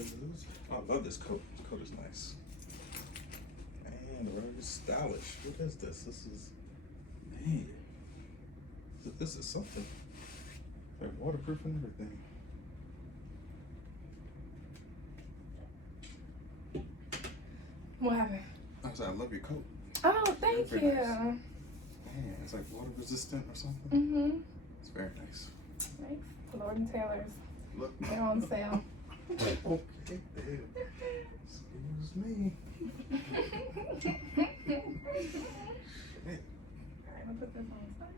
I love this coat. This coat is nice. And the rug is stylish. What is this? This is, man, this is something. Like waterproof and everything. What happened? I said, I love your coat. Oh, thank you. Nice. Man, it's like water resistant or something. Mm-hmm. It's very nice. Nice. Lord and Taylor's. Look. They're on sale. Okay, then. Excuse me. Alright, I'll put this on the side.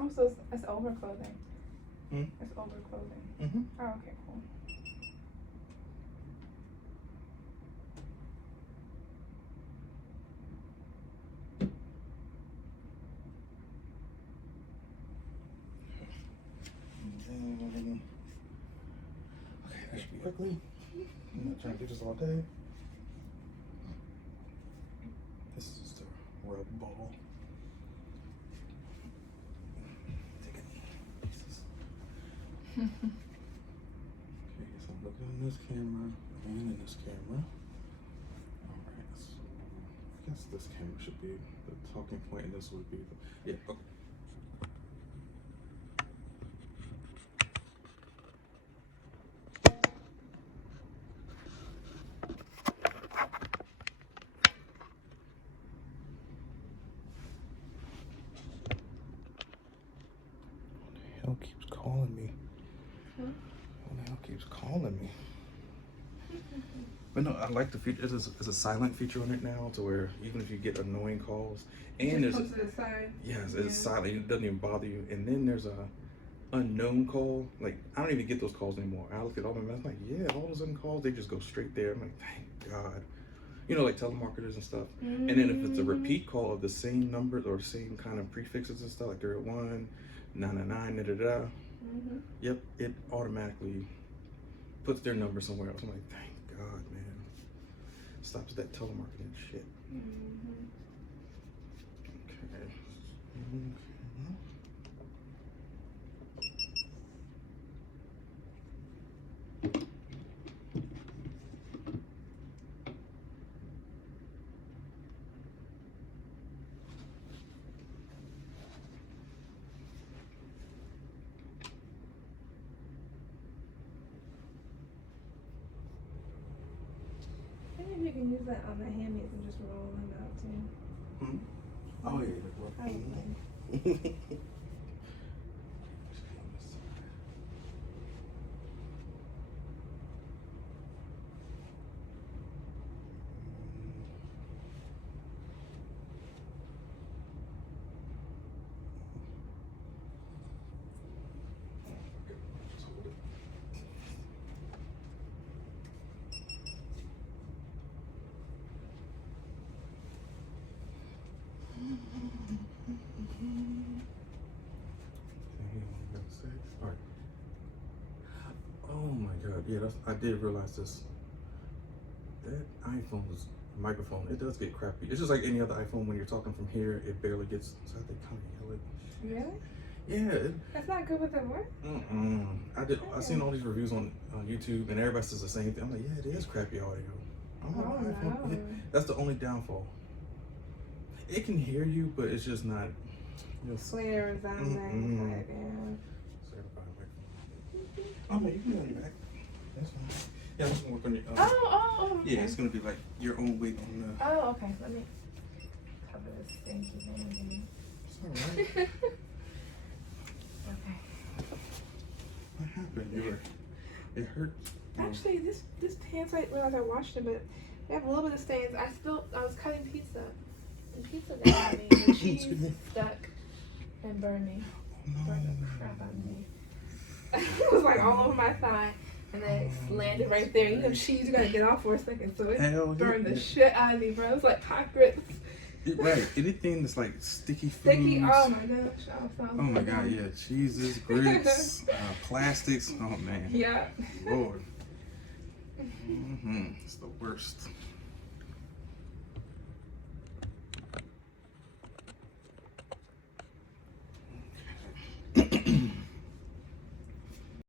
Oh, so it's over clothing. Hmm? It's over clothing. Mm-hmm. Oh, okay, cool. Okay, that should be ugly. I'm not trying to do this all day. This is the rub ball. Take it. Okay, so I'm looking in this camera and in this camera. Alright, so I guess this camera should be the talking point and this would be the, yeah, okay. Who keeps calling me? Hmm? Who the hell keeps calling me? But no, I like the feature. It's a silent feature on it now, to where even if you get annoying calls, and there's Just to the side. yes, it's silent. It doesn't even bother you. And then there's a unknown call. Like I don't even get those calls anymore. I look at all my messages, like, yeah, all those unknown calls, they just go straight there. I'm like, thank God. You know, like telemarketers and stuff. And then if it's a repeat call of the same numbers or same kind of prefixes and stuff, like 301, 999, da da da. Yep, it automatically puts their number somewhere else. I'm like, thank God, man. Stops that telemarketing shit. Okay. Maybe you can use that on the hammies and just roll them out too. Hmm? Oh yeah. Okay. Oh my God, yeah, I did realize this. That iPhone's microphone, it does get crappy. It's just like any other iPhone. When you're talking from here, it barely gets, so I think kind of yell it. Really? Yeah. That's not good with the what? I seen all these reviews on YouTube, and everybody says the same thing. I'm like, yeah, it is crappy audio. I'm Oh, like, iPhone. no. That's the only downfall. It can hear you, but it's just not. Clear resounding. Like, yeah. Oh no, you can go on your back. That's fine. Yeah, I'm just gonna work on your. Oh. Yeah, it's gonna be like your own weight on the. Oh, okay. Let me cover this stinky thing. It's alright. Okay. What happened? It hurt. Actually, this pants, I realized I washed it, but they have a little bit of stains. I was cutting pizza. And pizza got on me. The cheese stuck and burned me. Burned the crap out of me. It was like all over my thigh. And then it landed right there. You know, cheese, you gotta get off for a second. So it burned the shit out of me, bro. It was like hot grits. Right. Anything that's like sticky foods. Sticky, oh my gosh. Oh my God, yeah. Cheeses, grits, plastics. Oh man. Yeah. Lord. It's the worst.